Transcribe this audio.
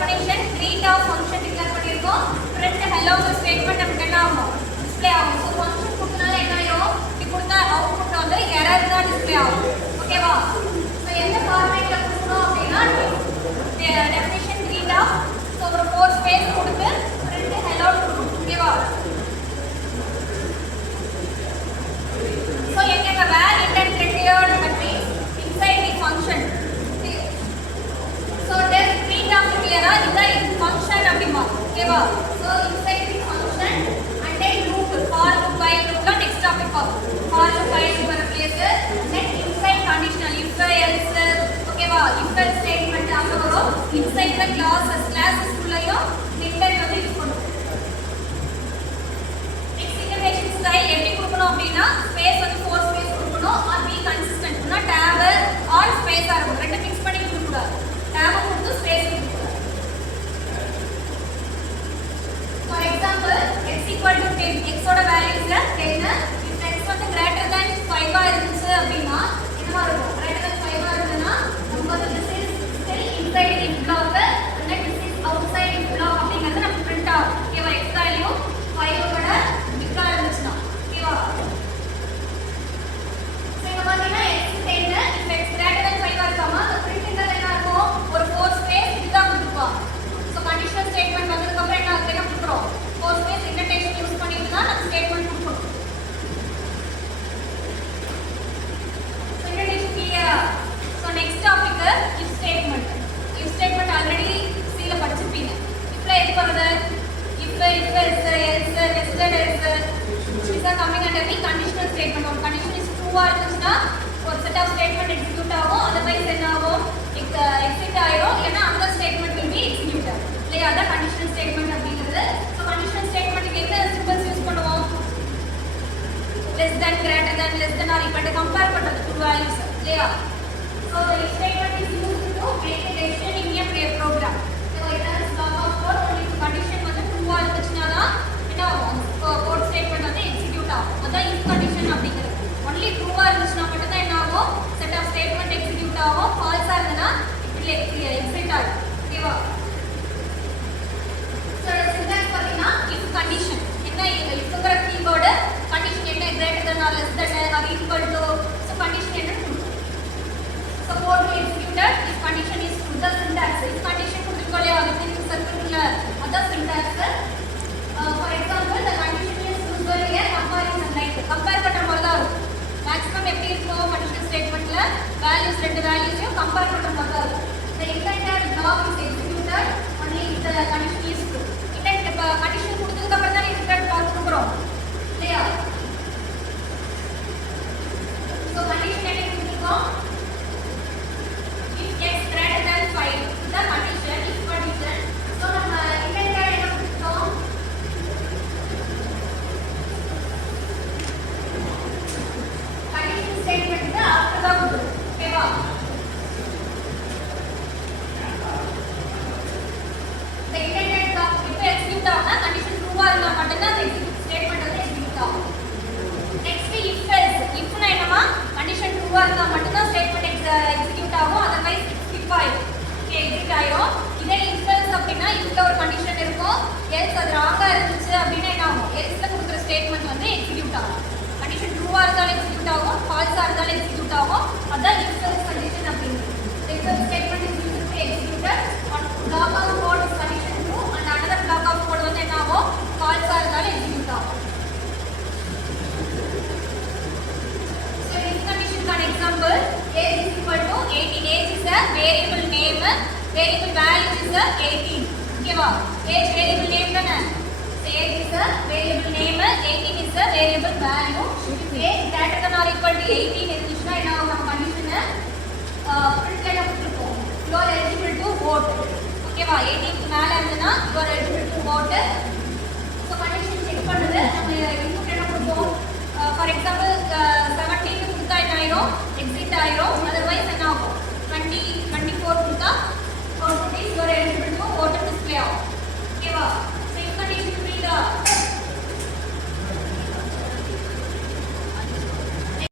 Definition greet of function declare பண்ணிருக்கோம். print hello statement நமக்கு என்ன ஆகும்? டிஸ்ப்ளே ஆகும். சோ ஃபங்க்ஷன் கொடுத்தனால என்ன ஆயிரும்? இப்படி கொடுத்தா அவுட்புட் வந்து எரர் தான் டிஸ்ப்ளே ஆகும். ஓகேவா? சோ எந்த ஃபார்மேட்ல கொடுக்கணும் அப்படினா டெஃபினிஷன் greet ஆஃப் சோ ஒரு 4 ஸ்பேஸ் கொடுத்து print hello கொடுக்கணும். ஓகேவா? So எங்க where intent triggered means inside the function. So this greet of clear is a function அப்படிமா. ஓகேவா? So inside the function and then loop for loop while loop la next topic பார்ப்போம். For loop while loop வர place then inside conditional if else ஓகேவா? if else statement அங்க வரும். inside the classes குள்ளயும் intent வந்து யூஸ் பண்ணுவோம். எக்ஸிகியூஷன் ஸ்டைல் எப்படி கொடுக்கணும் அப்படினா ஸ்பேஸ் வந்து 4 ஸ்பேஸ் கொடுக்கணும் or be consistent னா tab or space ஆ இருக்கும். ரெண்டு மிக்ஸ் பண்ணி கொடுக்க கூடாது. tab கொடுத்து ஸ்பேஸ் கொடுக்கணும். For example x equal to 10 x ஓட வேல்யூ is 10 if x வந்து greater than 5 ஆ இருந்துச்சு அப்படினா என்னவா இருக்கும்? greater than 5 ஆ இருந்தனா நமக்கு வந்து this is still inside if block and this is outside if block அப்படிங்கறது நமக்கு பிரிண்ட் ஆகும். ஓகேவா? x வேல்யூ 5 ஓட பிக்கா இருந்துச்சுனா ஓகேவா? சோ இங்க பாத்தீங்கன்னா x 10 if x greater than 5 ஆ இருக்காமா அந்த பிரிண்ட் என்ன இருக்கும்? ஒரு 4 ஸ்பேஸ் இதுதான் கொடுப்போம். சோ கண்டிஷனல் ஸ்டேட்மெண்ட் வந்ததுக்கு அப்புறம் என்ன ஆகுது? என்ன கொடுக்கிறோம்? 4 ஸ்பேஸ் இன்டென்டேஷன் யூஸ் பண்ணிட்டு தான் நம்ம ஸ்டேட்மெண்ட் கொடுக்கணும். சோ இன்டென்டேஷன் கிளியரா? So next topic if statement. if statement already சீல படிச்சிருப்பீங்க. இப்பல எது பண்ணுது? if else nested else these are coming under the conditional statement. ஒரு condition is true ஆ இருந்துச்சுனா ஒரு set of statement execute ஆகும். otherwise என்ன ஆகும்? exit ஆயிரும். இல்லனா அந்த statement will be executed. இல்லையா? அத conditional statement அப்படிங்கிறது. so conditional statement க்கு என்ன symbols யூஸ் பண்ணுவோம்? less than, greater than, less than or equal to compare பண்றது two values. இல்லையா? so the statement is used to make a decision in a program. so it has block of code only condition வந்து true ஆ இருந்துச்சுனா தான் என்ன ஆகும்? code statement வந்து execute ஆகும். அதான் if condition அப்படிங்கிறது. only true ஆ இருந்துச்சுனா மட்டும் தான் என்ன ஆகும்? set of statement execute ஆகும். false ஆ இருந்தனா it will exit ஆகும். ஓகேவா? so syntax பாத்தீங்கன்னா if condition என்ன ifங்கற keyword condition என்ன greater than or less than or equal to so condition என்ன so code will executed if condition is true. the syntax if condition கொடுத்துக்கோலே within circle உள்ள அத syntax. for example the condition is usually a comparison like compare பண்ற மாதிரி தான் இருக்கும். maximum எப்படி இருக்கும்? conditional statementல values ரெண்டு values-ஐயும் compare பண்ற மாதிரி தான் இருக்கும். the intended block is executed only if the condition is true. intent condition கொடுத்ததுக்கு அப்புறம் தான் intended block கொடுக்கிறோம். இல்லையா? so condition என்ன கொடுத்திருக்கோம்? if x greater than 5 the condition if condition so நம்ம intended என்ன கொடுத்தோம்? condition statement க்கு after தான் கொடுத்தோம். ஓகேவா? the intended block இப்ப execute ஆகும்னா condition true ஆ இருந்தா மட்டும் தான் statement வந்து execute ஆகும். next if else if னா என்னமா? condition true ஆ இருந்தா மட்டும் தான் statement execute ஆகும். otherwise skip ஆயிடும். okay exit ஆயிடும். இதே if else அப்படினா ifல ஒரு condition இருக்கும். else அது wrong ஆ இருந்துச்சு அப்படினா என்ன ஆகும்? elseல கொடுக்கிற statement வந்து execute ஆகும். condition true ஆ இருந்தாலும் execute ஆகும். false ஆ இருந்தாலும் execute ஆகும். அதான் if else condition அப்படிங்கிறது. if else statement is used to executed on block of code is condition true and another block of code வந்து என்ன ஆகும்? false ஆ இருந்தாலும் execute ஆகும். so if condition for example age is equal to 18. age is a variable name, variable value is a 18. ஓகேவா? age variable name தானே? so age is a variable name, 18 is a variable value. age greater than or equal to 18 இருந்துச்சுனா என்ன ஆகும்? நம்ம கண்டிஷனை print ல கொடுத்திருப்போம். you are eligible to vote. ஓகேவா? 18 க்கு மேல இருந்தனா you are eligible to vote. so condition check பண்ணுது. நம்ம இன்புட் என்ன கொடுப்போம்? for example 17 க்கு கொடுத்தா என்ன ஆயிரும்? exit ஆயிரும். otherwise என்ன ஆகும்? 20 24 கொடுத்தா output is you are eligible to vote display ஆகும். ஓகேவா? so if condition புரியுதா?